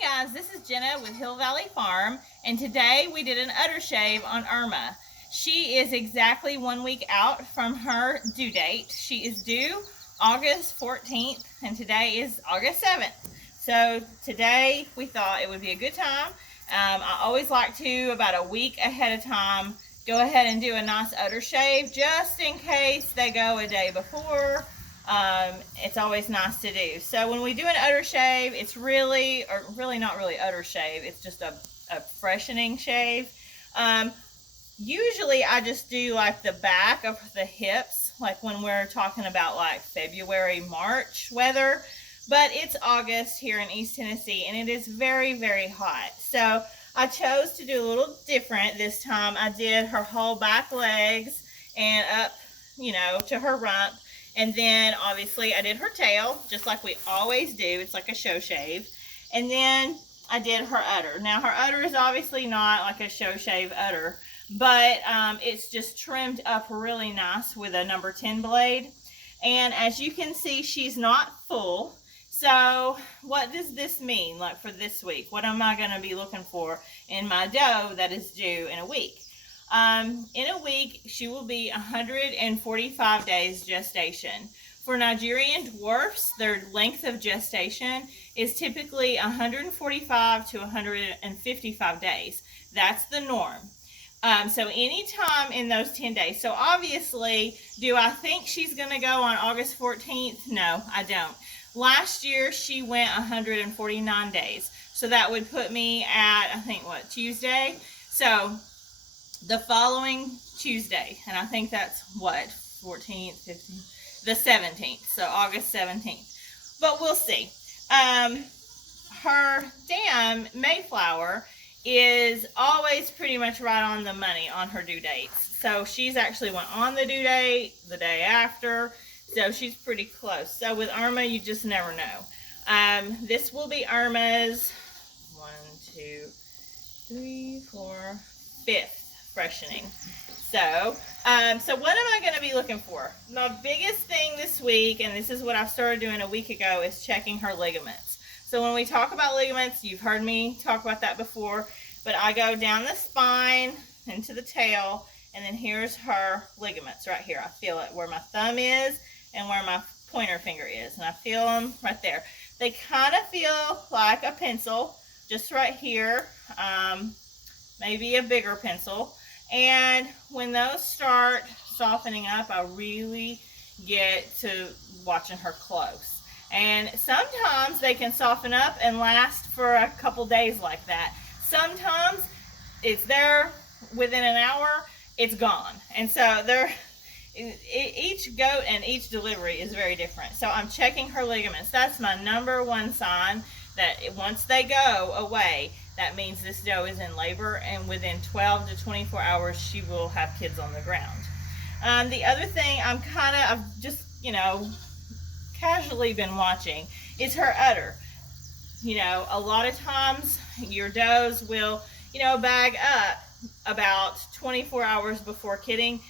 guys, this is Jenna with Hill Valley Farm, and today we did an udder shave on Irma. She is exactly 1 week out from her due date. She is due August 14th, and today is August 7th. So today we thought it would be a good time. I always like to, about a week ahead of time, go ahead and do a nice udder shave just in case they go a day before. It's always nice to do. So when we do an udder shave, it's really, or really not really udder shave, it's just a freshening shave. Usually I just do like the back of the hips, like when we're talking about like February, March weather, but it's August here in East Tennessee and it is very, very hot. So I chose to do a little different this time. I did her whole back legs and up, you know, to her rump. And then obviously I did her tail, just like we always do. It's like a show shave. And then I did her udder. Now her udder is obviously not like a show shave udder, but it's just trimmed up really nice with a number 10 blade. And as you can see, she's not full. So what does this mean, like for this week? What am I going to be looking for in my doe that is due in a week? In a week, she will be 145 days gestation. For Nigerian dwarfs, their length of gestation is typically 145 to 155 days. That's the norm. So anytime in those 10 days. So obviously, do I think she's going to go on August 14th? No, I don't. Last year, she went 149 days. So that would put me at, I think, what, Tuesday? So the following Tuesday, and I think that's what, 14th, 15th, the 17th, so August 17th. But we'll see. Her dam, Mayflower, is always pretty much right on the money on her due dates. So she's actually went on the due date, the day after, so she's pretty close. So with Irma, you just never know. This will be Irma's 5th freshening. So what am I going to be looking for? My biggest thing this week, and this is what I started doing a week ago, is checking her ligaments. So when we talk about ligaments, you've heard me talk about that before, but I go down the spine into the tail, and then here's her ligaments right here. I feel it where my thumb is and where my pointer finger is, and I feel them right there. They kind of feel like a pencil, just right here, maybe a bigger pencil. And when those start softening up, I really get to watching her close. And sometimes they can soften up and last for a couple days like that. Sometimes it's there within an hour, it's gone. And so each goat and each delivery is very different. So I'm checking her ligaments. That's my number one sign that once they go away, that means this doe is in labor, and within 12 to 24 hours, she will have kids on the ground. The other thing I've just, you know, casually been watching is her udder. You know, a lot of times your does will, you know, bag up about 24 hours before kidding,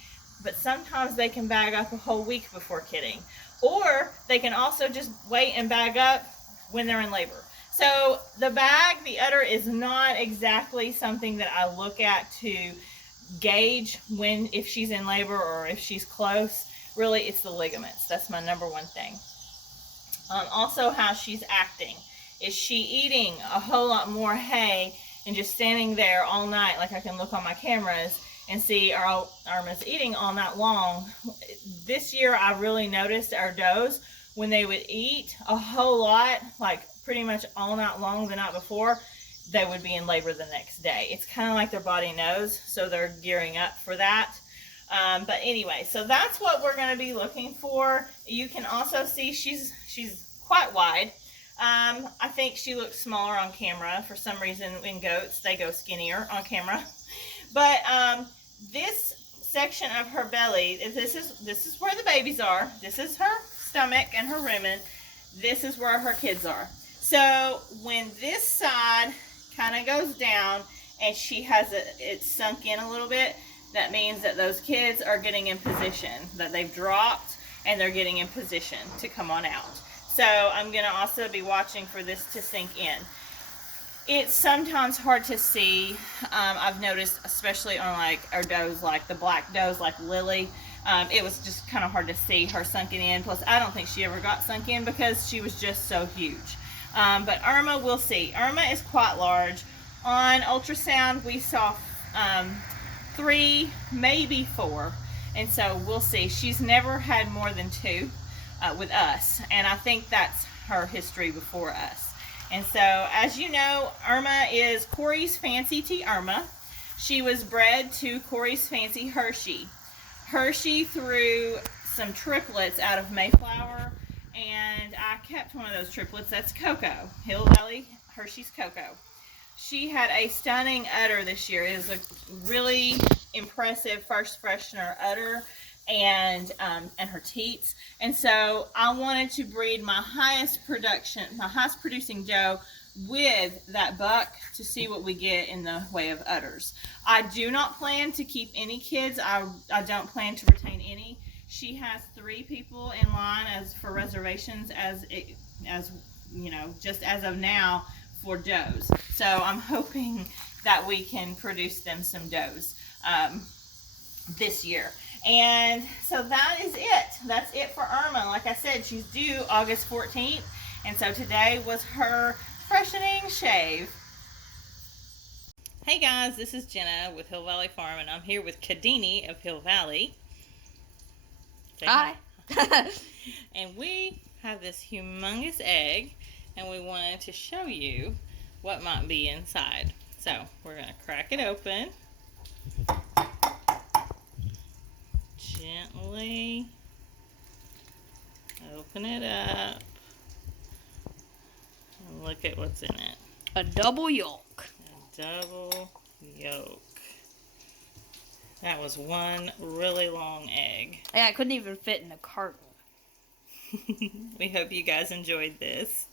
but sometimes they can bag up a whole week before kidding. Or they can also just wait and bag up when they're in labor. So the udder is not exactly something that I look at to gauge if she's in labor or if she's close. Really, it's the ligaments. That's my number one thing. Also, how she's acting. Is she eating a whole lot more hay and just standing there all night, like I can look on my cameras and see our Irma's eating all night long? This year, I really noticed our does, when they would eat a whole lot, like pretty much all night long the night before, they would be in labor the next day. It's kind of like their body knows, so they're gearing up for that. But anyway, so that's what we're going to be looking for. You can also see she's quite wide. I think she looks smaller on camera. For some reason, in goats, they go skinnier on camera. But this section of her belly, this is where the babies are. This is her stomach and her rumen. This is where her kids are. So when this side kind of goes down and she has it sunk in a little bit, that means that those kids are getting in position, that they've dropped and they're getting in position to come on out. So I'm going to also be watching for this to sink in. It's sometimes hard to see. I've noticed, especially on like our does, like the black does, like Lily. It was just kind of hard to see her sunken in. Plus, I don't think she ever got sunk in because she was just so huge. But Irma, we'll see. Irma is quite large. On ultrasound, we saw 3, maybe 4. And so we'll see. She's never had more than 2 with us. And I think that's her history before us. And so, as you know, Irma is Corey's Fancy Tea Irma. She was bred to Corey's Fancy Hershey. Hershey threw some triplets out of Mayflower, and I kept one of those triplets. That's Coco, Hill Valley Hershey's Coco. She had a stunning udder this year. It is a really impressive first freshener udder and her teats. And so I wanted to breed my highest producing doe with that buck to see what we get in the way of udders. I do not plan to keep any kids. I don't plan to retain any. She has 3 people in line for reservations as you know, just as of now for does. So I'm hoping that we can produce them some does this year. And so that is it. That's it for Irma. Like I said, she's due August 14th. And so today was her freshening shave. Hey guys, this is Jenna with Hill Valley Farm, and I'm here with Kadini of Hill Valley. Say hi. And we have this humongous egg, and we wanted to show you what might be inside. So we're going to crack it open. Gently open it up and look at what's in it. A double yolk. A double yolk. That was one really long egg. Yeah, I couldn't even fit in a carton. We hope you guys enjoyed this.